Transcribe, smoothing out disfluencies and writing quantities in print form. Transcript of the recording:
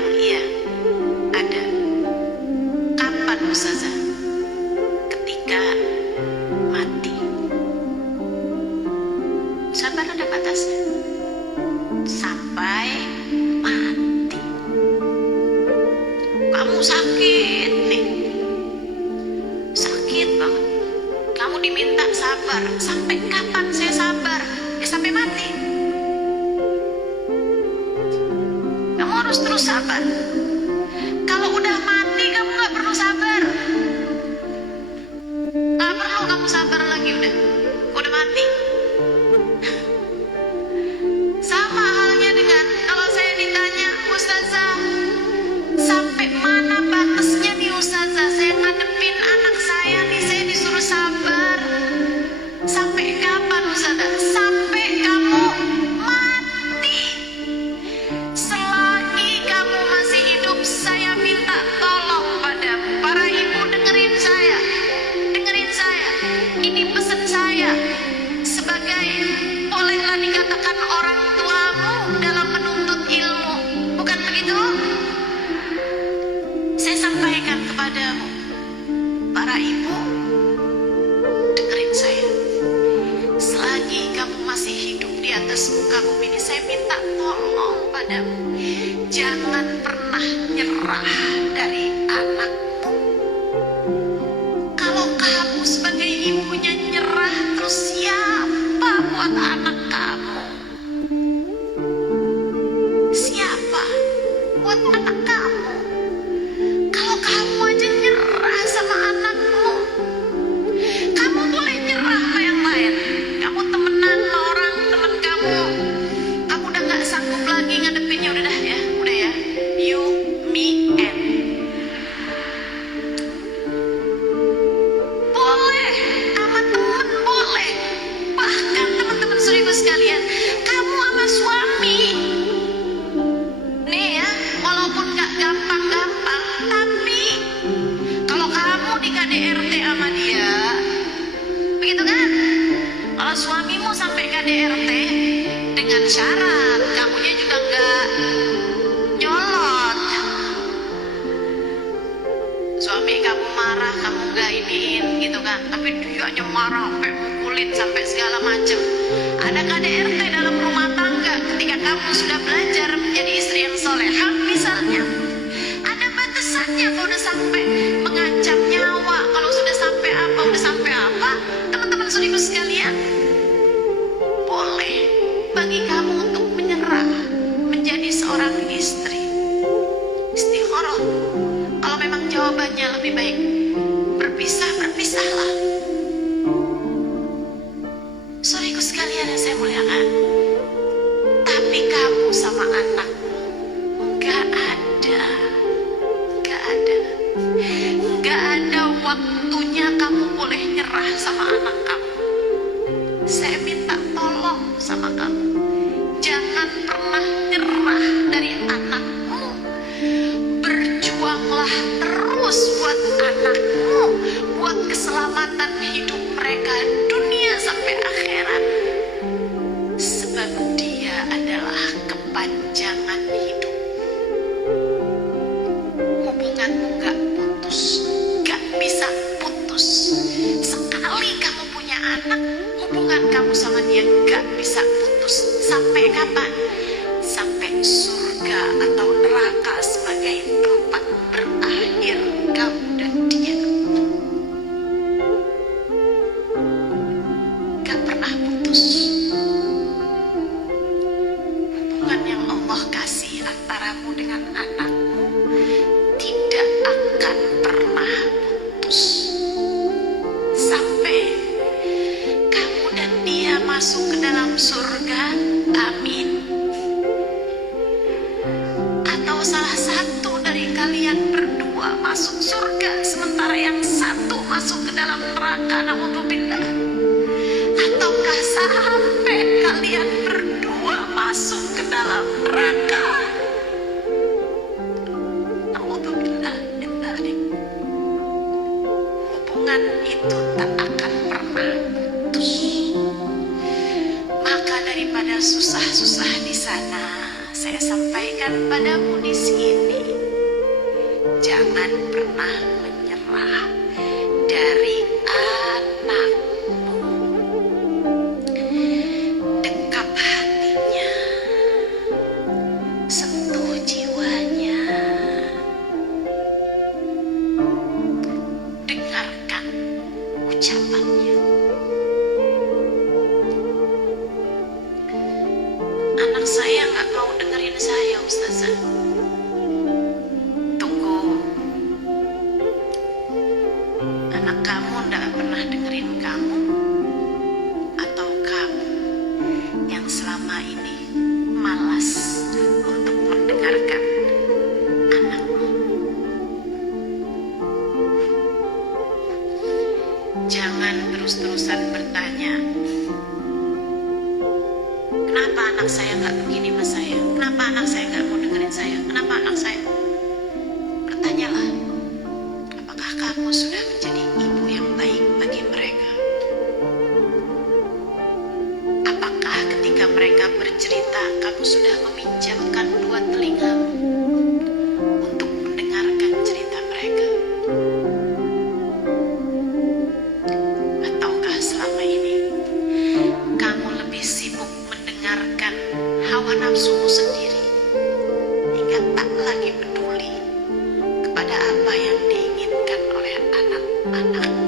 bilang iya, ada. Kapan Ustazah? Ketika mati. Sabar ada batasnya. Sampai mati. Kamu sakit nih, sakit banget. Kamu diminta sabar. Sampai kapan saya sabar? Ya sampai mati. Kamu harus terus sabar. Kalau udah mati kamu gak perlu sabar. Gak perlu kamu sabar lagi udah mati. Sama halnya dengan kalau saya ditanya, Ustazah, sampai mana batasnya nih Ustazah? Saya ngadepin anak saya nih, saya disuruh sabar. Sampai kapan Ustazah? Sampai kamu mati. Selagi kamu masih hidup, saya minta tolong padamu. Para ibu dengerin saya. Dengerin saya. Ini pesan saya. Sebagai, bolehlah dikatakan orang tuamu dalam menuntut ilmu. Bukan begitu? Saya sampaikan kepadamu. Para ibu, dengerin saya. Selagi kamu masih hidup di atas muka bumi ini, saya minta tolong padamu. Jangan pernah nyerah dari anakmu. Kalau kamu sebagai ibunya nyerah, terus siapa buat anak kamu? Siapa buat anak kamu? Kalau kamu aja nyerah sama anakmu, kamu boleh nyerah sama yang lain. Kamu temenan sama orang, temen kamu udah gak sanggup lagi ngadepinnya, udah ya, you, me, and. Boleh, sama temen boleh. Bahkan teman-teman saudaraku sekalian, kamu sama suami, nih ya, walaupun gak gampang-gampang, tapi kalau kamu di KDRT sama dia, begitu kan? Kalau suamimu sampai KDRT dengan syarat kamunya juga gak nyolot. Suami kamu marah, kamu gak iniin gitu kan, tapi dia aja marah sampai mukulin sampai segala macam. Ada KDRT dalam rumah tangga. Ketika kamu sudah belajar menjadi istri yang solehah misalnya, ada batasannya. Kalau udah sampai mengancam nyawa, kalau sudah sampai apa, teman-teman saudaraku sekalian, boleh bagi kamu untuk menyerah menjadi seorang istri. Istikharah. Kalau memang jawabannya lebih baik berpisah, berpisahlah. Saudaraku sekalian yang saya muliakan, tapi kamu sama anakmu gak ada waktunya kamu boleh nyerah sama anak kamu. Saya minta tolong sama kamu, jangan pernah nyerah dari anakmu. Berjuanglah terus buat anakmu, buat keselamatan hidup mereka dunia sampai akhirat. Sebab dia adalah kepanjangan hidup. Hubunganmu gak putus, gak bisa putus. Sekali kamu punya anak, hubungan kamu sama dia gak bisa putus. Sampai kapan? Sampai surga atau neraka sebagai tempat berakhir kamu dan dia. Gak pernah putus. Hubungan yang Allah kasih antaramu dengan anakmu tidak akan pernah putus. Sampai kamu dan dia masuk ke dalam surga, amin. Atau salah satu dari kalian berdua masuk surga, sementara yang satu masuk ke dalam neraka, naudzubillah. Ataukah sampai kalian berdua masuk ke dalam neraka, naudzubillah min dzalik. Hubungan itu tak akan pernah putus. Maka daripada susah-susah di sana, saya sampaikan padamu di sini, Jangan pernah menyerah dari anakmu. Dekap hatinya, sentuh jiwanya, dengarkan ucapannya. Anak saya nggak mau dengerin saya, Ustazah. Tunggu, anak kamu nggak pernah dengerin kamu, atau kamu yang selama ini malas untuk mendengarkan anakmu? Jangan terus-terusan bertanya, kenapa anak saya nggak begini sama saya? Kenapa anak saya nggak mau dengerin saya? Kenapa anak saya? Bertanyalah, apakah kamu sudah menjadi ibu yang baik bagi mereka? Apakah ketika mereka bercerita, kamu sudah meminjamkan dua telingamu untuk mendengarkan cerita mereka? Ataukah selama ini kamu lebih sibuk mendengarkan hawa nafsumu sendiri hingga tak lagi peduli kepada apa yang diinginkan oleh anak-anak?